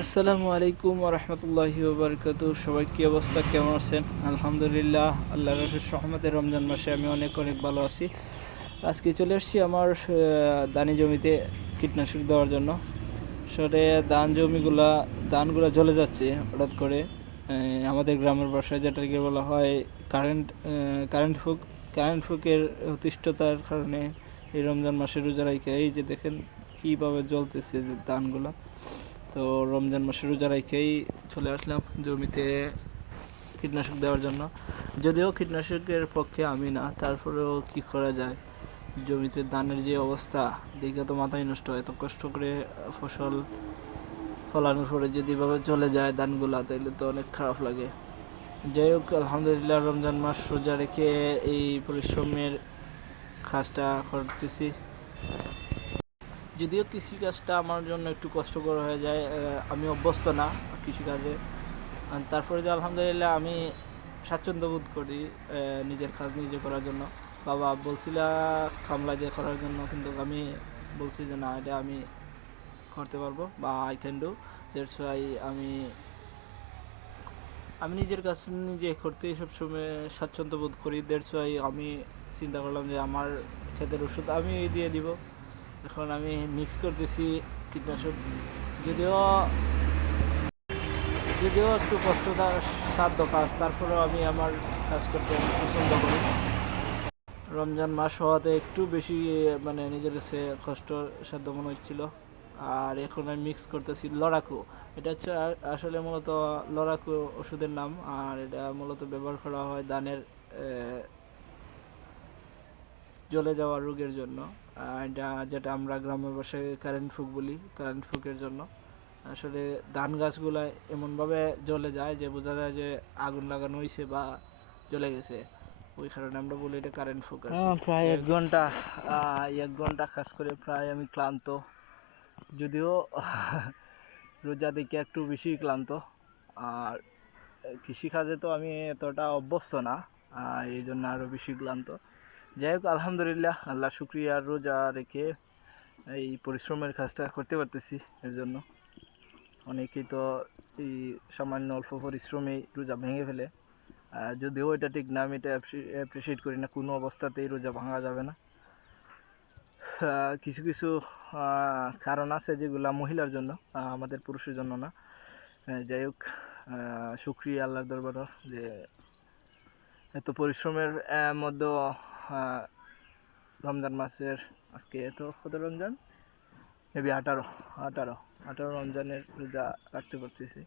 আসসালামু আলাইকুম রহমতুল্লাহি ওবরকাতু। সবাই কী অবস্থা, কেমন আছেন? আলহামদুলিল্লাহ, আল্লাহর অশেষ রহমতে রমজান মাসে আমি অনেক অনেক ভালো আছি। আজকে চলে এসেছি আমার দানি জমিতে কীটনাশক দেওয়ার জন্য। আসলে ধানগুলা জ্বলে যাচ্ছে হঠাৎ করে। আমাদের গ্রামের ভাষায় যেটাকে বলা হয় কারেন্ট কারেন্ট ফুক। কারেন্ট ফুকের অতিষ্ঠতার কারণে এই রমজান মাসে রোজা রাখে এই যে দেখেন কীভাবে জ্বলতেছে যে ধানগুলা। তো রমজান মাসে রোজা রেখেই চলে আসলাম জমিতে কীটনাশক দেওয়ার জন্য। যদিও কীটনাশকের পক্ষে আমি না, তারপরেও কি করা যায়, জমিতে ধানের যে অবস্থা দেখে তো মাথায় নষ্ট হয়। এত কষ্ট করে ফসল ফলানোর পরে যদি এভাবে চলে যায় ধানগুলা, তাহলে তো অনেক খারাপ লাগে। যাই হোক, আলহামদুলিল্লাহ রমজান মাস রোজা রেখে এই পরিশ্রমের কাজটা করতেছি। যদিও কৃষিকাজটা আমার জন্য একটু কষ্টকর হয়ে যায়, আমি অভ্যস্ত না কৃষিকাজে। তারপরে যে আলহামদুলিল্লাহ আমি স্বাচ্ছন্দ্য বোধ করি নিজের কাজ নিজে করার জন্য। বাবা বলছিল কামলা দিয়ে করার জন্য, কিন্তু আমি বলছি যে না, এটা আমি করতে পারবো বা I can do. That's why আমি আমি নিজের কাজ নিজে করতে সবসময় স্বাচ্ছন্দ্য বোধ করি। দ্যাটস ওয়াই আমি চিন্তা করলাম যে আমার ক্ষেতের ওষুধ আমি দিয়ে দিব। এখন আমি মিক্স করতেছি কীটনাশক। যদিও যদিও একটু কষ্টদার সাধ্য কাজ, তারপরেও আমি আমার কাজ করতে পছন্দ করি। রমজান মাস হওয়াতে একটু বেশি মানে নিজের কাছে কষ্ট সাধ্য মনে হচ্ছিল। আর এখন আমি মিক্স করতেছি লড়াকু। এটা হচ্ছে আসলে মূলত লড়াকু ওষুধের নাম। আর এটা মূলত ব্যবহার করা হয় ধানের জ্বলে যাওয়া রোগের জন্য। এটা যেটা আমরা গ্রামের ভাষায় কারেন্ট ফুক বলি, কারেন্ট ফুকের জন্য। আসলে ধান গাছগুলা এমনভাবে জ্বলে যায় যে বোঝা যায় যে আগুন লাগানো হয়েছে বা জ্বলে গেছে। ওই কারণে আমরা বলি এটা কারেন্ট ফুক আর কি। প্রায় 1 ঘন্টা 1 ঘন্টা কাজ করে প্রায় আমি ক্লান্ত। যদিও রোজা দেখে একটু বেশি ক্লান্ত। আর কৃষিকাজে তো আমি এতটা অভ্যস্ত না, এই জন্য আরও বেশি ক্লান্ত। যাই হোক, আলহামদুলিল্লাহ, আল্লাহ শুক্রিয়া, রোজা রেখে এই পরিশ্রমের কাজটা করতে পারতেছি। এর জন্য অনেকেই তো এই সামান্য অল্প পরিশ্রমেই রোজা ভেঙে ফেলে। যদিও এটা ঠিক না, আমি এটা অ্যাপ্রিসিয়েট করি না। কোনো অবস্থাতেই রোজা ভাঙা যাবে না। কিছু কিছু কারণ আছে যেগুলো মহিলার জন্য, আমাদের পুরুষের জন্য না। যাই হোক, শুক্রিয়া আল্লাহর দরবার যে এত পরিশ্রমের মধ্যেও রমজান মাসের আজকে এত কত রমজান, মেবি 18 রমজানের রোজা রাখতে পারতেছি।